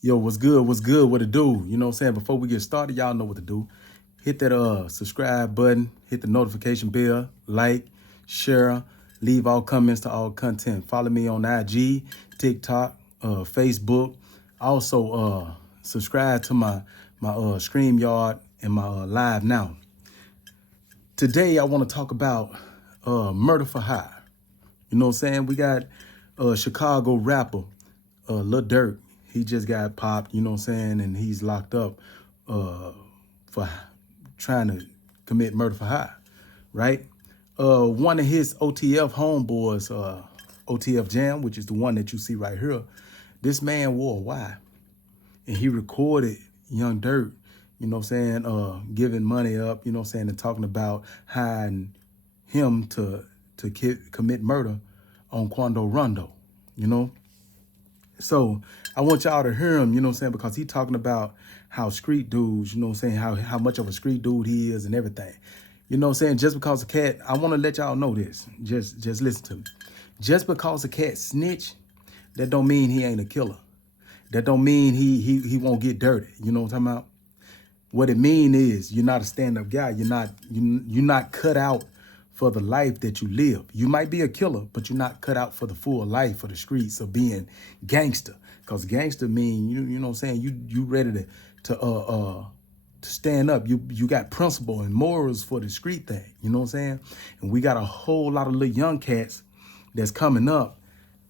Yo, what's good? What's good? What to do? You know what I'm saying? Before we get started, y'all know what to do. Hit that subscribe button, hit the notification bell, like, share, leave all comments to all content. Follow me on IG, TikTok, Facebook. Also, subscribe to my StreamYard and my Live Now. Today, I want to talk about murder for hire. You know what I'm saying? We got Chicago rapper Lil Durk. He just got popped, you know what I'm saying? And he's locked up for trying to commit murder for hire, right? One of his OTF homeboys, OTF Jam, which is the one that you see right here, this man wore a Y. And he recorded Young Durk, you know what I'm saying, giving money up, you know what I'm saying, and talking about hiring him to commit murder on Quando Rondo, you know? So I want y'all to hear him, you know what I'm saying, because he talking about how street dudes, you know what I'm saying, how much of a street dude he is and everything. You know what I'm saying? Just because a cat, I want to let y'all know this. Just listen to me. Just because a cat snitch, that don't mean he ain't a killer. That don't mean he won't get dirty. You know what I'm talking about? What it mean is you're not a stand-up guy. You're not cut out for the life that you live. You might be a killer, but you're not cut out for the full life of the streets of being gangster. Cause gangster mean you know what I'm saying, you ready to stand up. You got principle and morals for the street thing. You know what I'm saying? And we got a whole lot of little young cats that's coming up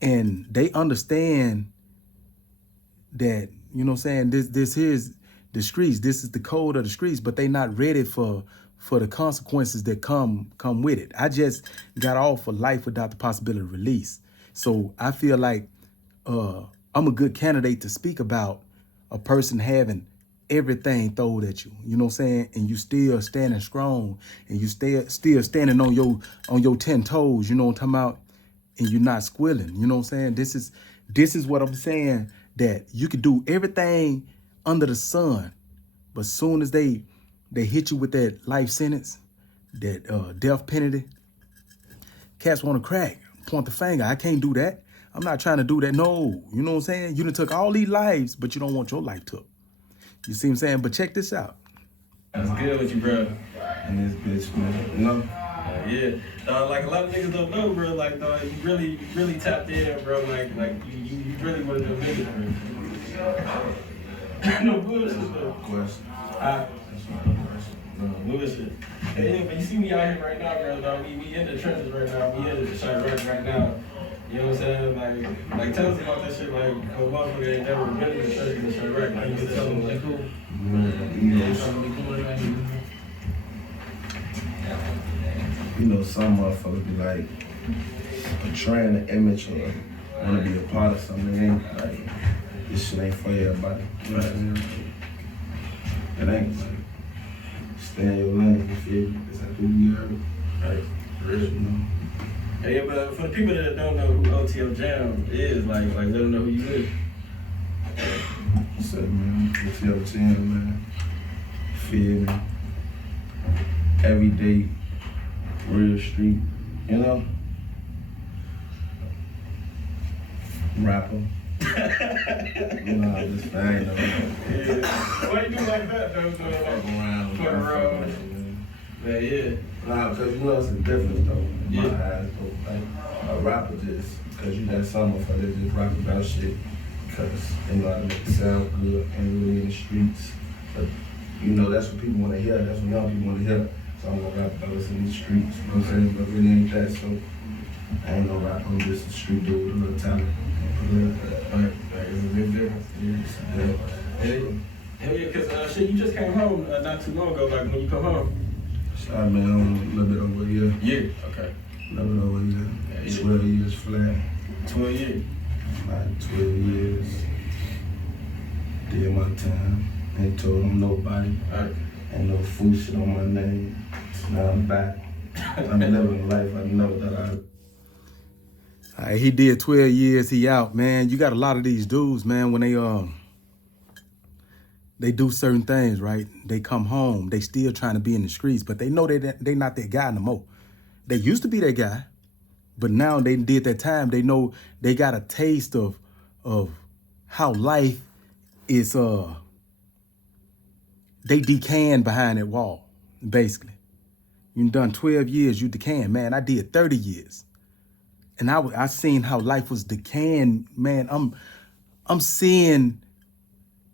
and they understand that, you know what I'm saying, this is the streets, this is the code of the streets, but they not ready for the consequences that come with it. I just got off for life without the possibility of release. So I feel like I'm a good candidate to speak about a person having everything thrown at you, you know what I'm saying, and you still standing strong and you still standing on your 10 toes, you know what I'm talking about, and you're not squilling, you know what I'm saying? This is what I'm saying, that you could do everything under the sun, but soon as they hit you with that life sentence, that death penalty, cats want to crack, point the finger. I can't do that. I'm not trying to do that. No, you know what I'm saying? You done took all these lives, but you don't want your life took. You see what I'm saying? But check this out. That's good with you, bro. And this bitch, man, you know? Yeah. Dog, like a lot of niggas don't know, bro. Like, dog, you really tapped in, bro. Like you really want to do niggas, bro. No bullshit, though. Question. That's not a question. no bullshit. Hey, but you see me out here right now, bro. Dog, we in the trenches right now. We in the shot right now. You know what I'm saying? Like tell us about that shit. Like, a motherfucker ain't never been in the church in the shot right now. You can tell them, like, cool. You know, some motherfuckers be like portraying the image or want to be a part of something. It ain't like, this shit ain't for everybody. You know what I mean? It ain't like, stay in your lane, you feel me? It's like who you are. Right. You know? Hey, but for the people that don't know who OTF Jam is, like let them know who you is. What's up, man? OTF Jam, man. Feel me? Everyday, real street, you know? Rapper. You know, I just I ain't know. Yeah. Why you do like that, though? Fuck around. Yeah. Nah, because you know it's a difference though. In Yeah. my eyes, though. Like a rapper just, because you got some motherfuckers that just rap about shit because they know how to make it sound good and really in the streets. But you know, that's what people want to hear. That's what young people want to hear. So I'm gonna rap about us in these streets. You know what I'm saying? But really ain't that. So I ain't no rapper. I'm just a street dude with a little talent. Right. It's a big difference. Yeah. Hell yeah, because shit, you just came home not too long ago, like when you come home. I've been on a little bit over a year. Yeah. Okay. A little bit over a year. Yeah, 12 years flat. 12 years. Like 12 years. Did my time. Ain't told them nobody. Right. Ain't no food shit on my name. Now I'm back. I'm living life I never thought I'd. All right, he did 12 years, he out, man. You got a lot of these dudes, man, when they do certain things, right? They come home, they still trying to be in the streets, but they know they not that guy no more. They used to be that guy, but now they did that time. They know they got a taste of how life is they decaying behind that wall, basically. You done 12 years, you decaying. Man, I did 30 years. And I seen how life was decaying. Man, I'm seeing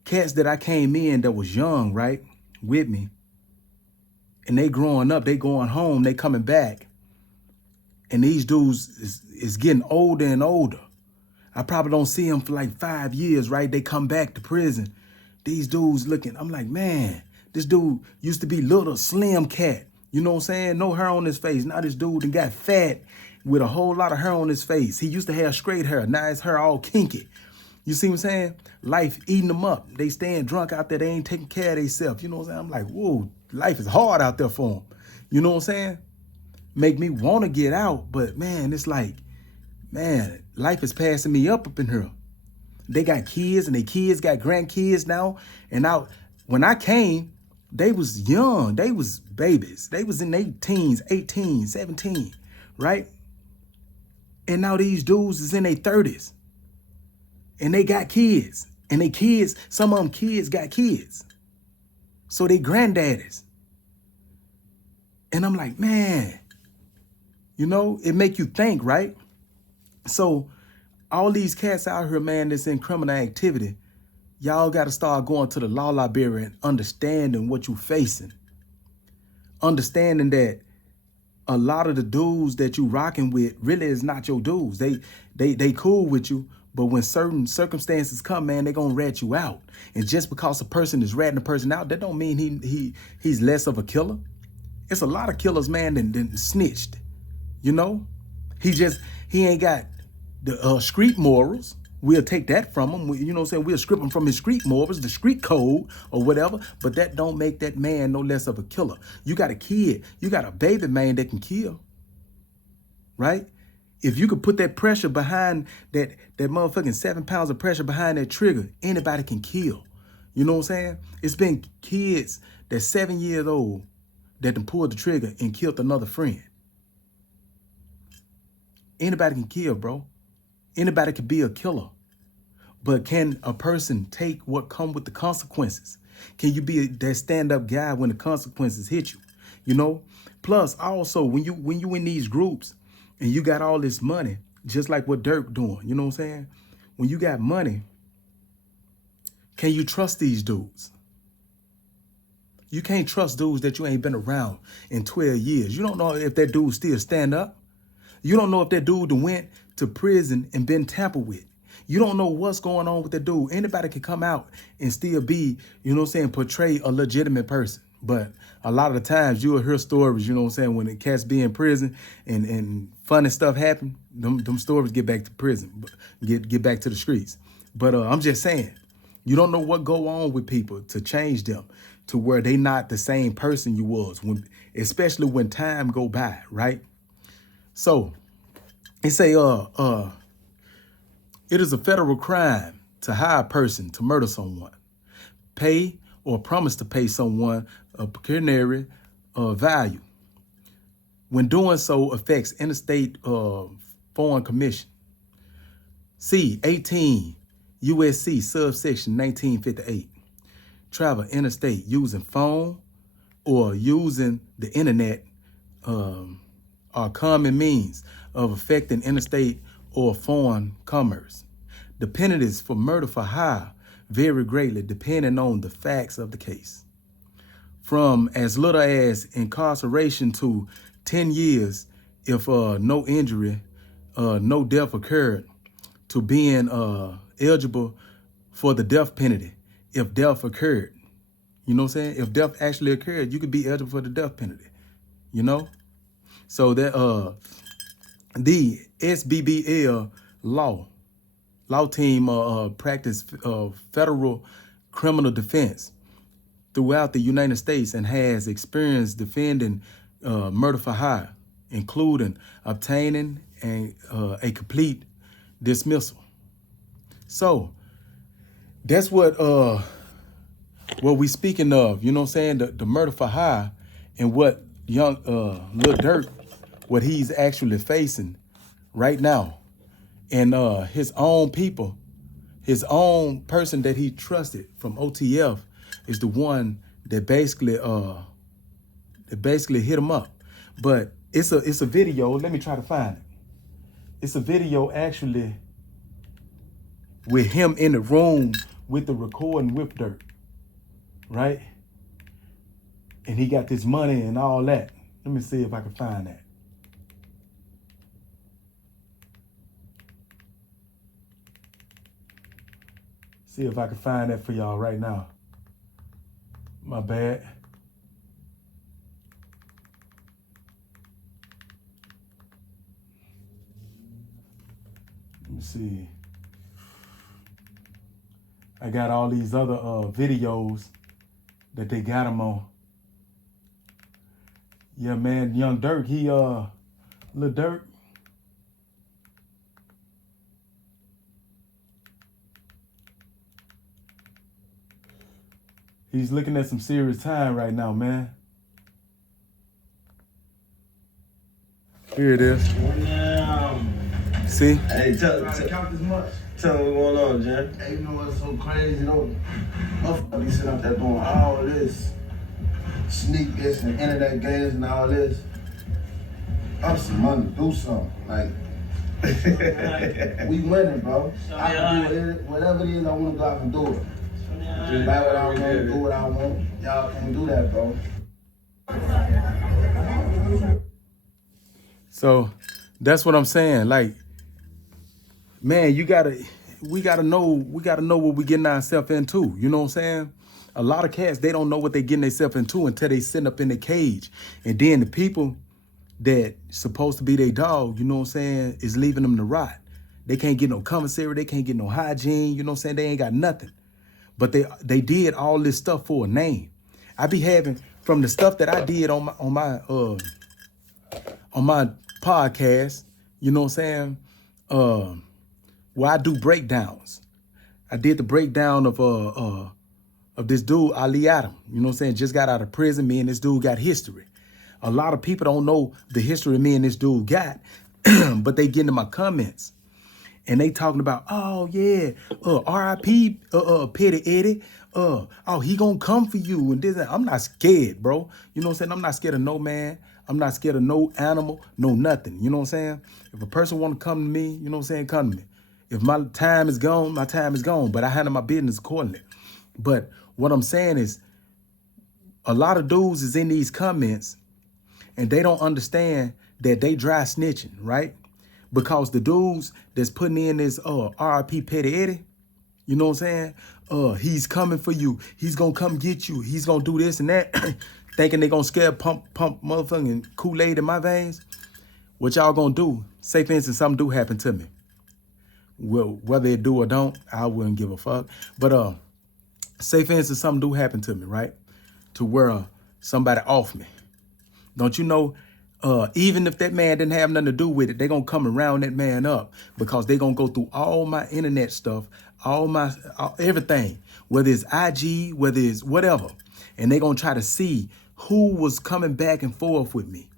cats that I came in that was young, right, with me. And they growing up, they going home, they coming back. And these dudes is getting older and older. I probably don't see them for like 5 years, right? They come back to prison. These dudes looking, I'm like, man, this dude used to be little, slim cat. You know what I'm saying? No hair on his face. Now this dude done got fat with a whole lot of hair on his face. He used to have straight hair. Now his hair all kinky. You see what I'm saying? Life eating them up. They staying drunk out there. They ain't taking care of themselves. You know what I'm saying? I'm like, whoa, life is hard out there for them. You know what I'm saying? Make me want to get out, but man, it's like, man, life is passing me up in here. They got kids and their kids got grandkids now. And now, when I came, they was young. They was babies. They was in their teens, 18, 17, right? And now these dudes is in their 30s. And they got kids. And they kids, some of them kids got kids. So they granddaddies. And I'm like, man, you know, it make you think, right? So all these cats out here, man, that's in criminal activity, y'all got to start going to the law library and understanding what you facing. Understanding that a lot of the dudes that you rocking with really is not your dudes. They cool with you, but when certain circumstances come, man, they gonna rat you out. And just because a person is ratting a person out, that don't mean he's less of a killer. It's a lot of killers, man, that snitched. You know, he ain't got the street morals. We'll take that from him. You know what I'm saying? We'll strip him from his street morals, the street code or whatever. But that don't make that man no less of a killer. You got a kid. You got a baby, man, that can kill. Right? If you could put that pressure behind that motherfucking 7 pounds of pressure behind that trigger, anybody can kill. You know what I'm saying? It's been kids that's 7 years old that done pulled the trigger and killed another friend. Anybody can kill, bro. Anybody can be a killer. But can a person take what come with the consequences? Can you be that stand-up guy when the consequences hit you? You know? Plus, also, when you in these groups and you got all this money, just like what Durk doing, you know what I'm saying? When you got money, can you trust these dudes? You can't trust dudes that you ain't been around in 12 years. You don't know if that dude still stand up. You don't know if that dude went to prison and been tampered with. You don't know what's going on with that dude. Anybody can come out and still be, you know what I'm saying, portray a legitimate person. But a lot of the times you'll hear stories, you know what I'm saying, when the cats be in prison and funny stuff happen, them stories get back to prison, get back to the streets. But I'm just saying, you don't know what go on with people to change them to where they not the same person you was, especially when time go by, right? So they say, it is a federal crime to hire a person to murder someone, pay or promise to pay someone a pecuniary value. When doing so affects interstate foreign commission. C, 18 USC subsection 1958. Travel interstate using phone or using the internet are common means of affecting interstate or foreign commerce. The penalties for murder for hire vary greatly depending on the facts of the case. From as little as incarceration to 10 years if no injury, no death occurred, to being eligible for the death penalty if death occurred. You know what I'm saying? If death actually occurred, you could be eligible for the death penalty, you know? So that the SBBL law team practice federal criminal defense throughout the United States and has experience defending murder for hire, including obtaining a complete dismissal. So that's what we speaking of, you know what I'm saying? The murder for hire and what young Lil Durk, what he's actually facing right now. And his own people his own person that he trusted from OTF is the one that basically hit him up. But it's a video. Let me try to find it. It's a video actually with him in the room with the recording with Durk, right? And he got this money and all that. Let me see if I can find that. See if I can find that for y'all right now. My bad. Let me see. I got all these other videos that they got him on. Yeah, man, young Durk, Lil Durk. He's looking at some serious time right now, man. Here it is. See? Hey, tell me what's going on, Jen. Hey, you know what's so crazy though? Motherfucker be sitting up there doing all this, sneak this and internet games and all this. I'm some money, do something. Like, we winning, bro. I can do it, whatever it is I want to do, I can do it. Just buy what I want, do what I want. Y'all can't do that, bro. So that's what I'm saying. Like, man, we gotta know what we getting ourselves into. You know what I'm saying? A lot of cats, they don't know what they getting themselves into until they sit up in the cage. And then the people that supposed to be their dog, you know what I'm saying, is leaving them to rot. They can't get no commissary, they can't get no hygiene, you know what I'm saying? They ain't got nothing. But they did all this stuff for a name. I be having, from the stuff that I did on my podcast, you know what I'm saying? Where I do breakdowns. I did the breakdown of this dude, Ali Adam, you know what I'm saying? Just got out of prison. Me and this dude got history. A lot of people don't know the history me and this dude got, but they get into my comments. And they talking about, oh yeah, R.I.P. Petty Eddie. Oh, he gonna come for you and this. I'm not scared, bro. You know what I'm saying? I'm not scared of no man. I'm not scared of no animal, no nothing. You know what I'm saying? If a person want to come to me, you know what I'm saying, come to me. If my time is gone, my time is gone. But I handle my business accordingly. But what I'm saying is, a lot of dudes is in these comments and they don't understand that they dry snitching, right? Because the dudes that's putting in this R.I.P. Petty Eddie, you know what I'm saying? He's coming for you. He's gonna come get you. He's gonna do this and that, thinking they gonna scare pump motherfucking Kool-Aid in my veins. What y'all gonna do? Say for instance, something do happen to me. Well, whether it do or don't, I wouldn't give a fuck. But say for instance, something do happen to me, right? To where somebody off me. Don't you know? Even if that man didn't have nothing to do with it, they're going to come and round that man up because they're going to go through all my internet stuff, everything, whether it's IG, whether it's whatever. And they're going to try to see who was coming back and forth with me.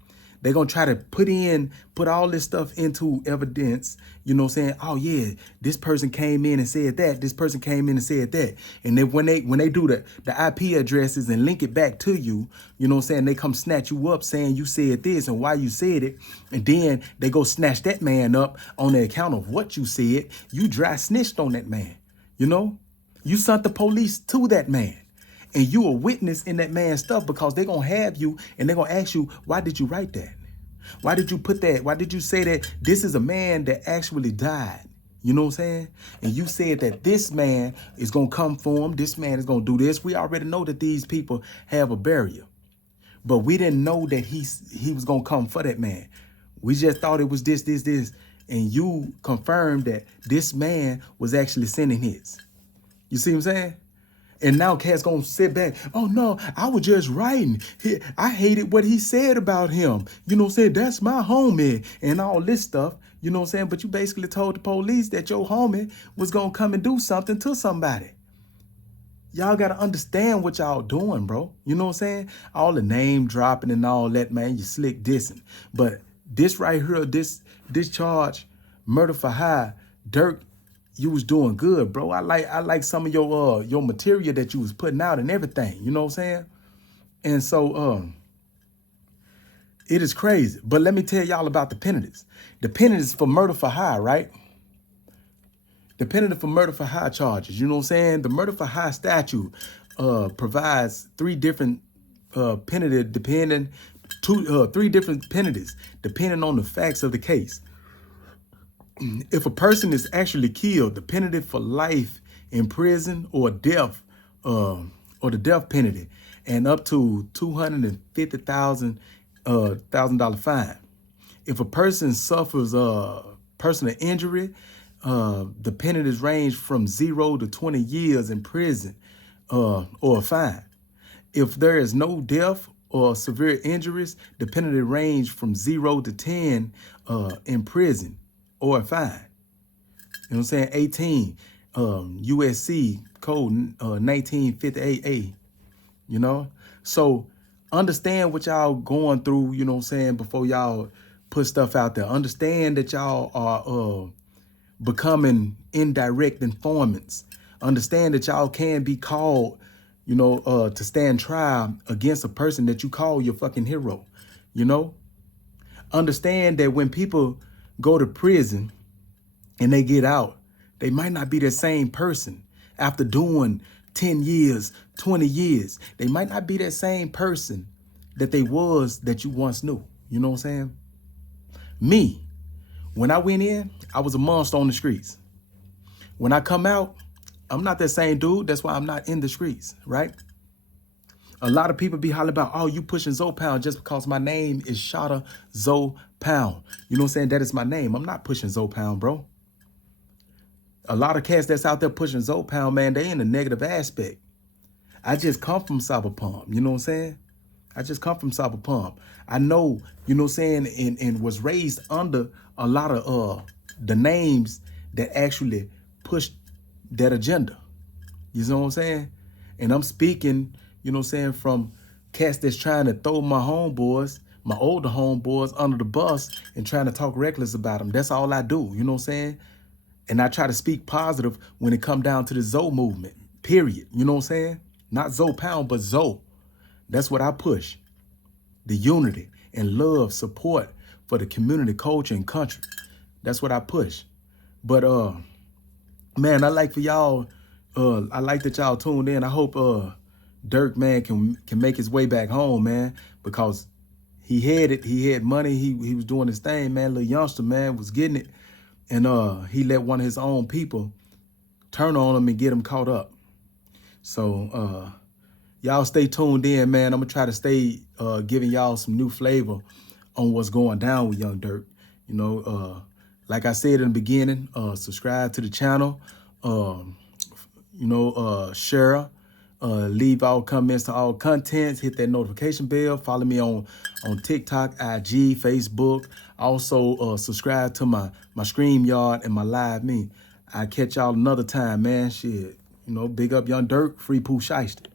They're going to try to put all this stuff into evidence, you know what I'm saying? Oh yeah, this person came in and said that, this person came in and said that. And then when they do the IP addresses and link it back to you, you know what I'm saying? They come snatch you up saying you said this and why you said it. And then they go snatch that man up on the account of what you said. You dry snitched on that man, you know? You sent the police to that man. And you a witness in that man's stuff because they're going to have you and they're going to ask you, why did you write that? Why did you put that? Why did you say that this is a man that actually died? You know what I'm saying? And you said that this man is going to come for him. This man is going to do this. We already know that these people have a barrier. But we didn't know that he was going to come for that man. We just thought it was this. And you confirmed that this man was actually sending his. You see what I'm saying? And now Cat's gonna sit back. Oh no, I was just writing. I hated what he said about him. You know what I'm saying? That's my homie and all this stuff. You know what I'm saying? But you basically told the police that your homie was gonna come and do something to somebody. Y'all gotta understand what y'all doing, bro. You know what I'm saying? All the name dropping and all that, man, you slick dissing. But this right here, this charge, murder for hire, Durk, you was doing good, bro. I like some of your material that you was putting out and everything. You know what I'm saying? And so it is crazy. But let me tell y'all about the penalties. The penalties for murder for hire, right? The penalty for murder for hire charges. You know what I'm saying? The murder for hire statute provides three different penalty depending three different penalties depending on the facts of the case. If a person is actually killed, the penalty for life in prison or death, or the death penalty, and up to $250,000 fine. If a person suffers personal injury, the penalties range from 0 to 20 years in prison or a fine. If there is no death or severe injuries, the penalty range from 0 to 10 in prison or a fine. You know what I'm saying? 18 USC code 1958A. You know? So understand what y'all going through, you know what I'm saying, before y'all put stuff out there. Understand that y'all are becoming indirect informants. Understand that y'all can be called, you know, to stand trial against a person that you call your fucking hero, you know? Understand that when people go to prison and they get out, they might not be the same person after doing 10 years, 20 years. They might not be that same person that they was that you once knew. You know what I'm saying? Me, when I went in, I was a monster on the streets. When I come out, I'm not that same dude. That's why I'm not in the streets, right? A lot of people be hollering about, oh, you pushing Zoe Pound just because my name is Chatta Zoe Pound. You know what I'm saying? That is my name. I'm not pushing Zoe Pound, bro. A lot of cats that's out there pushing Zoe Pound, man, they in a negative aspect. I just come from Cyberpunk, you know what I'm saying? I just come from Cyberpunk. I know, you know what I'm saying, and was raised under a lot of the names that actually push that agenda. You know what I'm saying? And I'm speaking, you know what I'm saying, from cats that's trying to throw my homeboys, my older homeboys, under the bus and trying to talk reckless about them. That's all I do, you know what I'm saying? And I try to speak positive when it come down to the Zoe movement, period. You know what I'm saying? Not Zoe Pound, but Zoe. That's what I push. The unity and love, support for the community, culture, and country. That's what I push. But man, I like for y'all, I like that y'all tuned in. I hope Durk, man, can make his way back home, man, because he had it. He had money. He was doing his thing, man. Little youngster, man, was getting it. And he let one of his own people turn on him and get him caught up. So y'all stay tuned in, man. I'm going to try to stay giving y'all some new flavor on what's going down with young Durk. You know, like I said in the beginning, subscribe to the channel. You know, share, leave all comments to all contents, hit that notification bell, follow me on TikTok, IG, Facebook. Also, subscribe to my StreamYard and my Live Me. I catch y'all another time, man. Shit, you know, big up young Durk, free Pooh Shiesty.